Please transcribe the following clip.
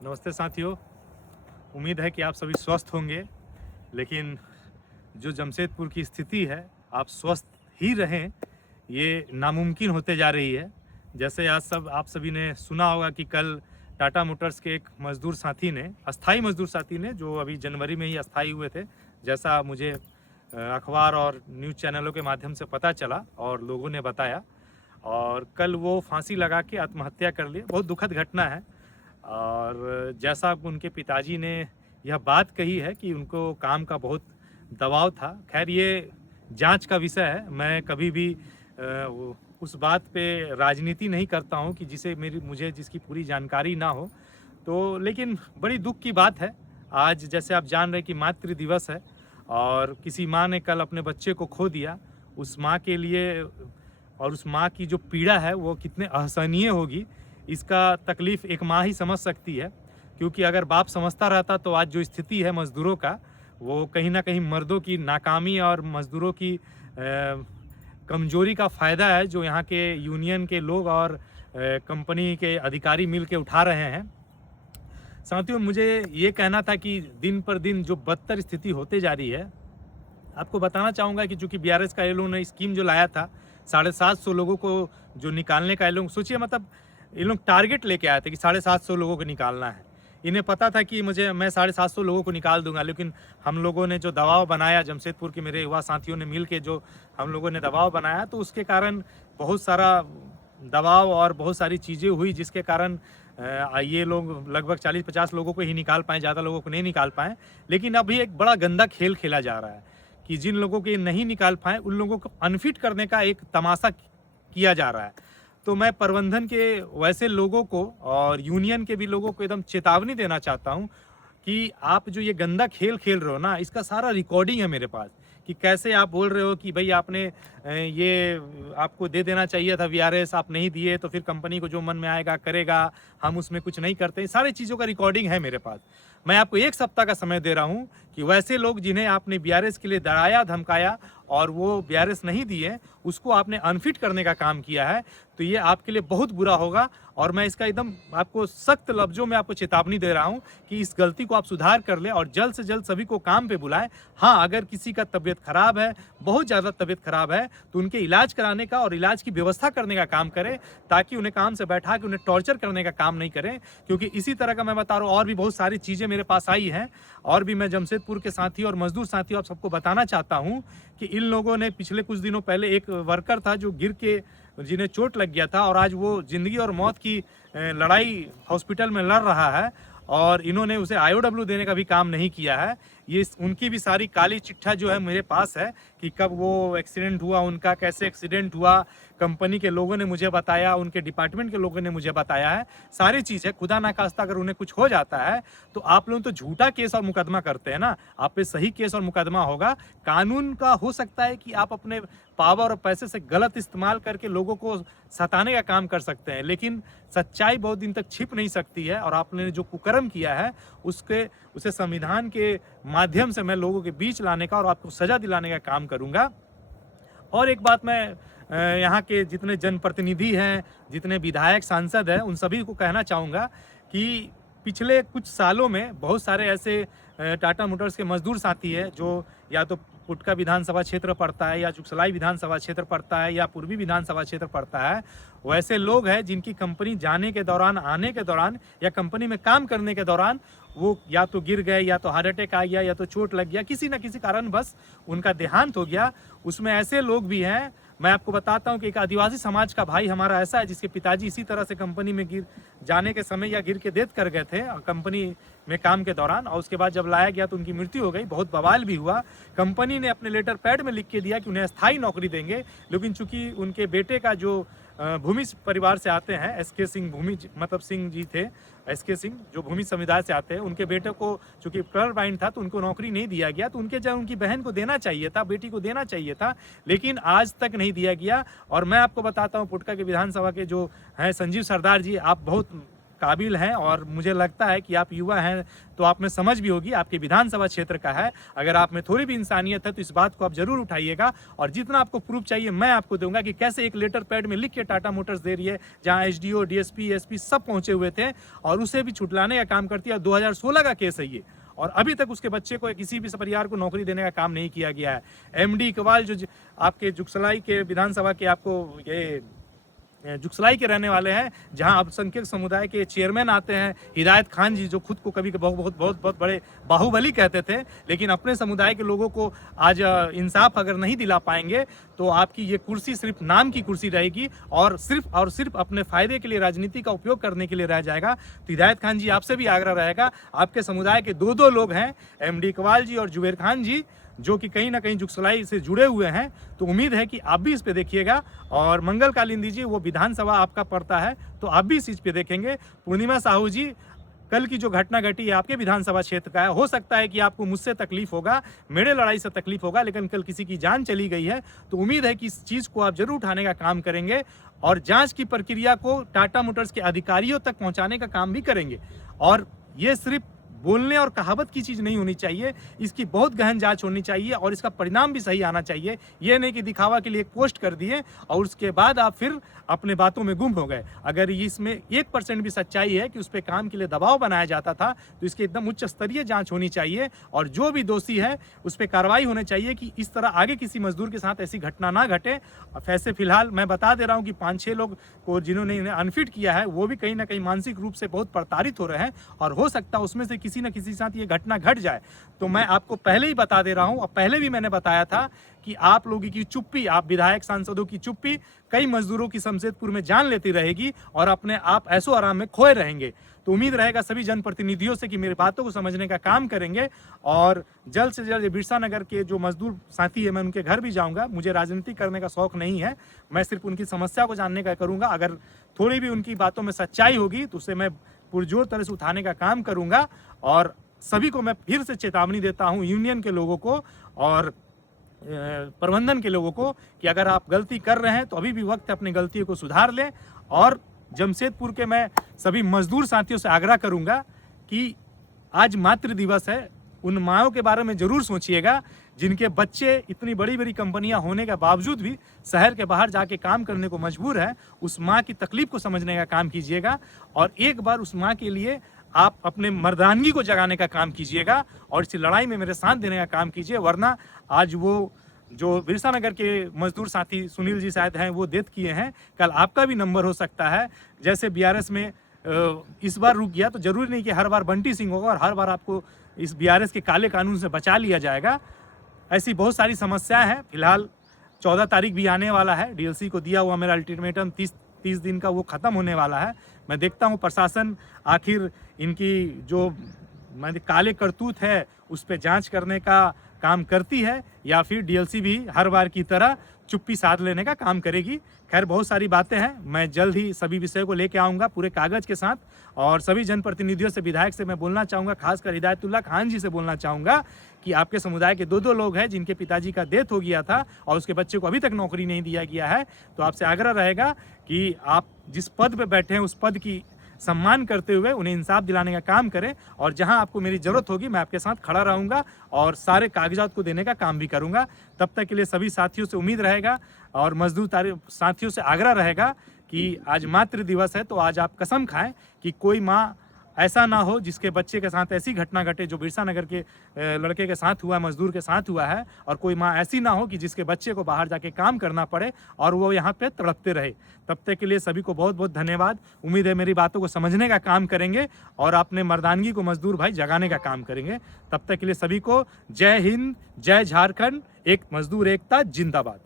नमस्ते साथियों। उम्मीद है कि आप सभी स्वस्थ होंगे, लेकिन जो जमशेदपुर की स्थिति है, आप स्वस्थ ही रहें, ये नामुमकिन होते जा रही है। जैसे आज आप सभी ने सुना होगा कि कल टाटा मोटर्स के एक मज़दूर साथी ने, अस्थाई मज़दूर साथी ने, जो अभी जनवरी में ही अस्थाई हुए थे, जैसा मुझे अखबार और न्यूज़ चैनलों के माध्यम से पता चला और लोगों ने बताया, और कल वो फांसी लगा के आत्महत्या कर लिए। बहुत दुखद घटना है। और जैसा उनके पिताजी ने यह बात कही है कि उनको काम का बहुत दबाव था। खैर, ये जांच का विषय है। मैं कभी भी उस बात पे राजनीति नहीं करता हूं कि मुझे जिसकी पूरी जानकारी ना हो। तो लेकिन बड़ी दुख की बात है। आज जैसे आप जान रहे कि मातृ दिवस है और किसी माँ ने कल अपने बच्चे को खो दिया। उस माँ के लिए और उस माँ की जो पीड़ा है वो कितने असहनीय होगी, इसका तकलीफ़ एक माँ ही समझ सकती है। क्योंकि अगर बाप समझता रहता तो आज जो स्थिति है मज़दूरों का, वो कहीं न कहीं मर्दों की नाकामी और मज़दूरों की कमज़ोरी का फ़ायदा है, जो यहाँ के यूनियन के लोग और कंपनी के अधिकारी मिल के उठा रहे हैं। साथियों, मुझे ये कहना था कि दिन पर दिन जो बदतर स्थिति होते जा रही है, आपको बताना चाहूँगा कि चूँकि बीआरएस का ये लोगों ने स्कीम जो लाया था, 750 लोगों को जो निकालने का, ये लोग सोचिए, मतलब ये लोग टारगेट लेके आए थे कि 750 लोगों को निकालना है। इन्हें पता था कि मैं 750 लोगों को निकाल दूंगा, लेकिन हम लोगों ने जो दबाव बनाया, जमशेदपुर के मेरे युवा साथियों ने मिल के जो हम लोगों ने दबाव बनाया, तो उसके कारण बहुत सारा दबाव और बहुत सारी चीज़ें हुई, जिसके कारण ये लोग लगभग 40-50 लोगों को ही निकाल पाएँ, ज़्यादा लोगों को नहीं निकाल पाएँ। लेकिन अभी एक बड़ा गंदा खेल खेला जा रहा है कि जिन लोगों को ये नहीं निकाल पाए, उन लोगों को अनफिट करने का एक तमाशा किया जा रहा है। तो मैं प्रबंधन के वैसे लोगों को और यूनियन के भी लोगों को एकदम चेतावनी देना चाहता हूँ कि आप जो ये गंदा खेल खेल रहे हो ना, इसका सारा रिकॉर्डिंग है मेरे पास, कि कैसे आप बोल रहे हो कि भाई आपने ये आपको दे देना चाहिए था वीआरएस, आप नहीं दिए तो फिर कंपनी को जो मन में आएगा करेगा, हम उसमें कुछ नहीं करते। सारी चीज़ों का रिकॉर्डिंग है मेरे पास। मैं आपको 1 सप्ताह का समय दे रहा हूँ कि वैसे लोग जिन्हें आपने बीआरएस के लिए डराया धमकाया और वो बीआरएस नहीं दिए, उसको आपने अनफिट करने का काम किया है, तो ये आपके लिए बहुत बुरा होगा। और मैं इसका एकदम आपको सख्त लफ्ज़ों में आपको चेतावनी दे रहा हूँ कि इस गलती को आप सुधार कर लें और जल्द से जल्द सभी को काम पे बुलाएं। हाँ, अगर किसी का तबीयत खराब है, बहुत ज़्यादा तबीयत खराब है, तो उनके इलाज कराने का और इलाज की व्यवस्था करने का काम करें, ताकि उन्हें काम से बैठा के उन्हें टॉर्चर करने का काम नहीं करें। क्योंकि इसी तरह का मैं बता रहा हूँ, और भी बहुत सारी चीज़ें मेरे पास आई हैं, और भी मैं जमशेदपुर के साथी और मजदूर साथी आप सबको बताना चाहता हूँ कि इन लोगों ने पिछले कुछ दिनों पहले, एक वर्कर था जो गिर के, जिन्हें चोट लग गया था और आज वो ज़िंदगी और मौत की लड़ाई हॉस्पिटल में लड़ रहा है, और इन्होंने उसे आईओडब्ल्यू देने का भी काम नहीं किया है। ये उनकी भी सारी काली चिट्ठा जो है मेरे पास है कि कब वो एक्सीडेंट हुआ, उनका कैसे एक्सीडेंट हुआ, कंपनी के लोगों ने मुझे बताया, उनके डिपार्टमेंट के लोगों ने मुझे बताया है, सारी चीज़ है। खुदा ना खास्ता अगर उन्हें कुछ हो जाता है तो आप लोग तो झूठा केस और मुकदमा करते हैं ना, आप पे सही केस और मुकदमा होगा। कानून का हो सकता है कि आप अपने पावर और पैसे से गलत इस्तेमाल करके लोगों को सताने का काम कर सकते हैं, लेकिन सच्चाई बहुत दिन तक छिप नहीं सकती है। और आपने जो कुकर्म किया है उसे संविधान के माध्यम से मैं लोगों के बीच लाने का और आपको सजा दिलाने का काम करूंगा। और एक बात मैं यहाँ के जितने जनप्रतिनिधि हैं, जितने विधायक सांसद हैं, उन सभी को कहना चाहूँगा कि पिछले कुछ सालों में बहुत सारे ऐसे टाटा मोटर्स के मजदूर साथी हैं जो या तो पुटका विधानसभा क्षेत्र पड़ता है, या चुगसलाई विधानसभा क्षेत्र पड़ता है, या पूर्वी विधानसभा क्षेत्र पड़ता है। वैसे लोग हैं जिनकी कंपनी जाने के दौरान, आने के दौरान, या कंपनी में काम करने के दौरान वो या तो गिर गए, या तो हार्ट अटैक आ गया, या तो चोट लग गया, किसी न किसी कारण बस उनका देहांत हो गया। उसमें ऐसे लोग भी हैं, मैं आपको बताता हूं कि एक आदिवासी समाज का भाई हमारा ऐसा है जिसके पिताजी इसी तरह से कंपनी में गिर जाने के समय या गिर के डेथ कर गए थे कंपनी में काम के दौरान, और उसके बाद जब लाया गया तो उनकी मृत्यु हो गई। बहुत बवाल भी हुआ। कंपनी ने अपने लेटर पैड में लिख के दिया कि उन्हें स्थायी नौकरी देंगे, लेकिन चूंकि उनके बेटे का जो भूमि परिवार से आते हैं, एसके सिंह भूमि मतलब सिंह जी थे, एसके सिंह जो भूमि समुदाय से आते हैं, उनके बेटे को चूंकि कलर बाइंड था तो उनको नौकरी नहीं दिया गया। तो उनके उनकी बहन को देना चाहिए था, बेटी को देना चाहिए था, लेकिन आज तक नहीं दिया गया। और मैं आपको बताता हूँ, पुटका के विधानसभा के जो हैं संजीव सरदार जी, आप बहुत काबिल हैं और मुझे लगता है कि आप युवा हैं तो आप में समझ भी होगी, आपके विधानसभा क्षेत्र का है। अगर आप में थोड़ी भी इंसानियत है तो इस बात को आप जरूर उठाइएगा और जितना आपको प्रूफ चाहिए मैं आपको दूंगा कि कैसे एक लेटर पैड में लिख के टाटा मोटर्स दे रही है, जहां एसडीओ, डीएसपी, एसपी सब पहुंचे हुए थे और उसे भी छुटलाने का काम करती है। 2016 का केस है ये और अभी तक उसके बच्चे को किसी भी परिवार को नौकरी देने का काम नहीं किया गया है। एमडी इकबाल जो आपके जुगसलाई के विधानसभा के आपको ये जुगसलाई के रहने वाले हैं, जहां अल्पसंख्यक समुदाय के चेयरमैन आते हैं, हिदायत खान जी जो खुद को कभी बहुत बड़े बाहुबली कहते थे, लेकिन अपने समुदाय के लोगों को आज इंसाफ अगर नहीं दिला पाएंगे तो आपकी ये कुर्सी सिर्फ नाम की कुर्सी रहेगी और सिर्फ अपने फायदे के लिए राजनीति का उपयोग करने के लिए रह जाएगा। तो हिदायत खान जी आपसे भी आग्रह रहेगा, आपके समुदाय के दो लोग हैं, एमडी इकबाल जी और जुबेर खान जी, जो कि कहीं ना कहीं जुगसलाई से जुड़े हुए हैं, तो उम्मीद है कि आप भी इस पे देखिएगा। और मंगल कालीन दीजिए, वो विधानसभा आपका पड़ता है तो आप भी इस चीज़ पे देखेंगे। पूर्णिमा साहू जी, कल की जो घटना घटी है आपके विधानसभा क्षेत्र का है, हो सकता है कि आपको मुझसे तकलीफ होगा, मेरे लड़ाई से तकलीफ होगा, लेकिन कल किसी की जान चली गई है तो उम्मीद है कि इस चीज़ को आप जरूर उठाने का काम करेंगे और जांच की प्रक्रिया को टाटा मोटर्स के अधिकारियों तक पहुंचाने का काम भी करेंगे। और ये सिर्फ बोलने और कहावत की चीज़ नहीं होनी चाहिए, इसकी बहुत गहन जांच होनी चाहिए और इसका परिणाम भी सही आना चाहिए। ये नहीं कि दिखावा के लिए एक पोस्ट कर दिए और उसके बाद आप फिर अपने बातों में गुम हो गए। अगर इसमें 1% भी सच्चाई है कि उस पर काम के लिए दबाव बनाया जाता था तो इसकी एकदम उच्च स्तरीय जांच होनी चाहिए और जो भी दोषी है उस पर कार्रवाई होनी चाहिए कि इस तरह आगे किसी मजदूर के साथ ऐसी घटना ना घटे। वैसे फिलहाल मैं बता दे रहा हूँ कि 5-6 लोग को जिन्होंने इन्हें अनफिट किया है वो भी कहीं ना कहीं मानसिक रूप से बहुत प्रताड़ित हो रहे हैं और हो सकता है उसमें से किसी न किसी के साथ ये घटना घट जाए। तो मैं आपको पहले ही बता दे रहा हूँ और पहले भी मैंने बताया था कि आप लोगों की चुप्पी, आप विधायक सांसदों की चुप्पी कई मजदूरों की शमशेदपुर में जान लेती रहेगी और अपने आप ऐसो आराम में खोए रहेंगे। तो उम्मीद रहेगा सभी जनप्रतिनिधियों से कि मेरी बातों को समझने का काम करेंगे और जल्द से जल्द बिरसा नगर के जो मजदूर साथी है मैं उनके घर भी जाऊंगा। मुझे राजनीति करने का शौक नहीं है, मैं सिर्फ उनकी समस्या को जानने का करूंगा। अगर थोड़ी भी उनकी बातों में सच्चाई होगी तो उसे मैं पुरजोर तरह से उठाने का काम करूंगा। और सभी को मैं फिर से चेतावनी देता हूं, यूनियन के लोगों को और प्रबंधन के लोगों को, कि अगर आप गलती कर रहे हैं तो अभी भी वक्त है अपनी गलतियों को सुधार लें। और जमशेदपुर के मैं सभी मजदूर साथियों से आग्रह करूंगा कि आज मातृ दिवस है, उन माँओं के बारे में जरूर सोचिएगा जिनके बच्चे इतनी बड़ी बड़ी कंपनियां होने के बावजूद भी शहर के बाहर जाके काम करने को मजबूर है। उस माँ की तकलीफ को समझने का काम कीजिएगा और एक बार उस माँ के लिए आप अपने मर्दानगी को जगाने का काम कीजिएगा और इस लड़ाई में मेरे साथ देने का काम कीजिए। वरना आज वो जो बिरसा नगर के मजदूर साथी सुनील जी शायद हैं वो डेथ किए हैं, कल आपका भी नंबर हो सकता है। जैसे बीआरएस में इस बार रुक गया तो जरूरी नहीं कि हर बार बंटी सिंह होगा और हर बार आपको इस बीआरएस के काले कानून से बचा लिया जाएगा। ऐसी बहुत सारी समस्याएं हैं। फिलहाल 14 तारीख भी आने वाला है, डीएलसी को दिया हुआ मेरा अल्टीमेटम 30 दिन का वो ख़त्म होने वाला है। मैं देखता हूँ प्रशासन आखिर इनकी जो काले करतूत है उस पर जांच करने का काम करती है या फिर डीएलसी भी हर बार की तरह चुप्पी साध लेने का काम करेगी। खैर बहुत सारी बातें हैं, मैं जल्द ही सभी विषयों को लेके आऊँगा पूरे कागज़ के साथ। और सभी जनप्रतिनिधियों से, विधायक से मैं बोलना चाहूँगा, खासकर हिदायतुल्लाह खान जी से बोलना चाहूँगा कि आपके समुदाय के दो लोग हैं जिनके पिताजी का डेथ हो गया था और उसके बच्चे को अभी तक नौकरी नहीं दिया गया है। तो आपसे आग्रह रहेगा कि आप जिस पद पर बैठे हैं उस पद की सम्मान करते हुए उन्हें इंसाफ दिलाने का काम करें और जहां आपको मेरी ज़रूरत होगी मैं आपके साथ खड़ा रहूंगा और सारे कागजात को देने का काम भी करूंगा। तब तक के लिए सभी साथियों से उम्मीद रहेगा और मजदूर साथियों से आग्रह रहेगा कि आज मातृ दिवस है तो आज आप कसम खाएं कि कोई माँ ऐसा ना हो जिसके बच्चे के साथ ऐसी घटना घटे जो बिरसा नगर के लड़के के साथ हुआ, मजदूर के साथ हुआ है। और कोई माँ ऐसी ना हो कि जिसके बच्चे को बाहर जाके काम करना पड़े और वो यहाँ पे तड़पते रहे। तब तक के लिए सभी को बहुत बहुत धन्यवाद। उम्मीद है मेरी बातों को समझने का काम करेंगे और अपने मर्दानगी को मजदूर भाई जगाने का काम करेंगे। तब तक के लिए सभी को जय हिंद, जय झारखंड, एक मजदूर एकता जिंदाबाद।